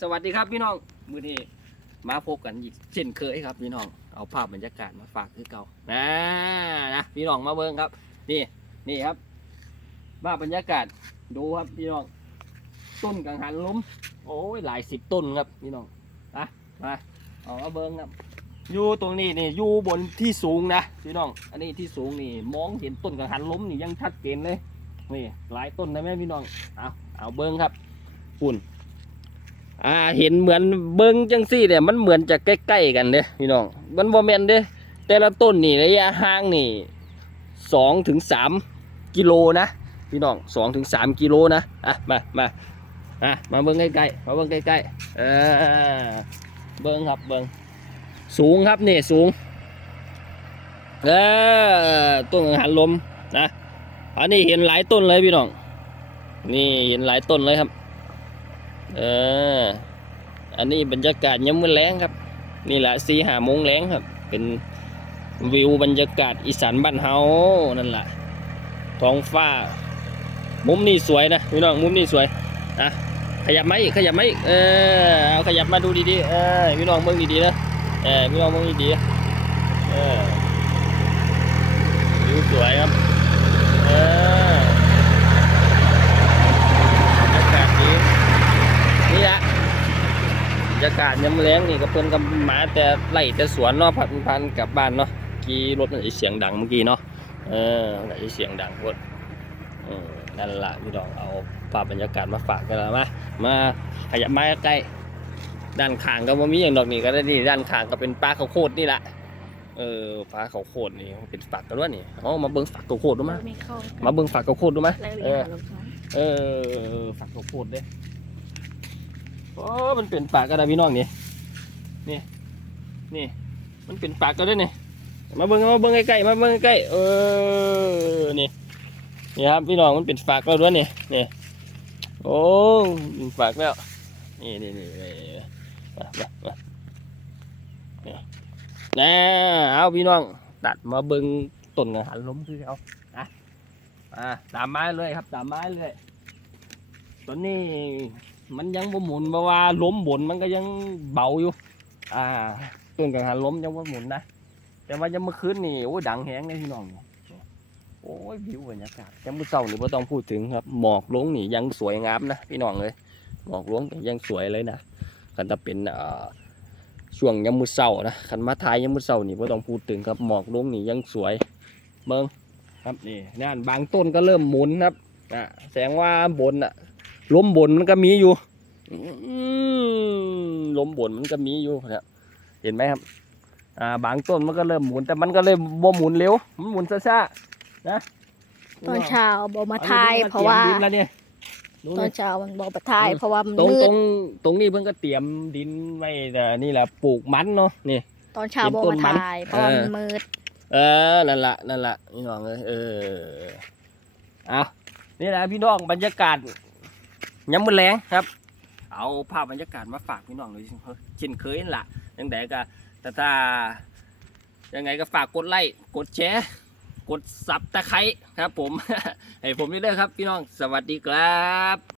สวัสดีครับพี่น้องมื้อนี้มาพบกันอีกเช่นเคยครับพี่น้องเอาภาพบรรยากาศมาฝากคือเก่านะนะพี่น้องมาเบิ่งครับ นี่นี่ครับภาพบรรยากาศดูครับพี่น้องต้นกังหันล้มโอ้ยหลายสิบต้นครับพี่น้องนะมาเอามาเบิ่งครับอยู่ตรงนี้นี่อยู่บนที่สูงนะพี่น้อง อันนี้ที่สูงนี่มองเห็นต้นกังหันล้มนี่ยังชัดเจนเลยนี่หลายต้นนะแม่พี่น้องเอาเอาเบิ่งครับปุ่น อ่าเห็นเหมือนเบิ้งจังซี่เนี่ยมันเหมือนจะใกล้ๆกันเด้พี่น้องมันบ่แม่นเด้แต่ละต้นนี่ระยะห่างนี่สองถึงสามกิโลนะพี่น้องสองถึงสามกิโลนะอะมามาอะมาเบิ้งใกล้ๆมาเบิ้งใกล้ๆเออเบิ้งครับเบิ้งสูงครับนี่สูงเออต้นหันลมนะอันนี้เห็นหลายต้นเลยพี่น้องนี่เห็นหลายต้นเลยครับ เออ อันนี้บรรยากาศย้ำมือแรงครับ นี่แหละสีหาโมงแรงครับ เป็นวิวบรรยากาศอีสานบ้านเฮานั่นแหละท้องฟ้า มุมนี้สวยนะพี่น้องมุมนี้สวยอะขยับมาอีกขยับมาอีกเออเอาขยับมาดูดีๆเออพี่น้องเบิ่งดีๆนะเออพี่น้องเบิ่งดีๆเออวิวสวยครับเออบรรยากาศดี นี่ละบรร ยากาศยามแล้งนี่ก็เพิ่นกับหมาแต่ไล่แต่สวนเนาะพันพันกลับบ้านเนาะขี่รถน่าจะเสียงดังเมื่อกี้เนาะเออน่าจะเสียงดังพดเออนั่นละพี่น้องเอาภาพบรรยากาศมาฝากกันละมามาขยับมาใกล้ด้านข้างก็บ่มีอย่างดอกนี่ก็ได้นี่ด้านข้างก็เป็นปลาข้าวโพดนี่ละเออปลาข้าวโพดนี่เป็นฝักกันด้วยนี่เอามาเบิ่งฝักข้าวโพดดูมาไม่เข้ามาเบิ่งฝักข้าวโพดดูมาแล้วเอเรียอนลงท้องเออฝักข้าวโพดเด้ โอ้มันเป็นปากกระดาพี่น้องนี่นี่นี่ มันเป็นปากกันด้วยนี่มาเบิ่งมาเบิ่งใกล้ๆมาเบิ่งใกล้เออนี่นี่ครับพี่น้องมันเป็นฝากแล้วด้วยนี่นี่โอ้เป็นฝากแล้วนี่นี่นี่นี่มานี่นะเอาพี่น้องตัดมาเบิ่งต้นหันล้มคือเอาอะอ่าตามไม้เลยครับตามไม้เลยตอนนี้ มันยังบ่หมุนเพราะว่าล้มบนมันก็ยังเบาอยู่ อ่าต้นกังหันล้มยังบ่หมุนนะแต่ว่ายังเมื่อคืนนี่โอ้ยดังแฮงเลยพี่น้องโอ้ยวิวบรรยากาศยังมื้อเช้านี่บ่ต้องพูดถึงครับ หมอกลงนี่ยังสวยงามนะพี่น้องเลยหมอกลงยังสวยเลยนะคันถ้าเป็นอ่าช่วงยามมื้อเช้านะคันมาทายยามมื้อเช้านี่บ่ต้องพูดถึงครับหมอกลงนี่ยังสวยเบิ่งครับนี่นั่นบางต้นก็เริ่มหมุนครับอะแสดงว่าบนอะ ล้มบนมันก็มีอยู่อืมล้มบนมันก็มีอยู่เนี่ยเห็นไหมครับ อ่า บางต้นมันก็เริ่มหมุน แต่มันก็เลยบ่หมุนเร็ว มันหมุนช้าๆนะตอนเช้าบอมาอันนี้ทายพิ่นเพก็ราะว่าตยมดินแล้วเนี่ยดูตอนี่นเช้ามันบอมาทายเพราะว่ามันตรงมืตรดงตรงนี้เพิ่นก็เตรียมดินไว้แต่นี่แหละปลูกมันเนาะนี่ ตอนเช้าเป็นบอต้นมามันทายเพราะว่าเออมันมืด เออนั่นละนั่นละพี่น้องเอ้ยเออเอานี่แหละพี่น้องบรรยากาศ ย้ำมือแรงครับ เอาภาพบรรยากาศมาฝากพี่น้องเลยเช่นเคยนั่นละยังไงก็แต่ถ้ายังไงก็ฝากกดไลค์กดแชร์กดซับตะไคร้ครับผม ให้ผมนี่เด้อครับพี่น้องสวัสดีครับ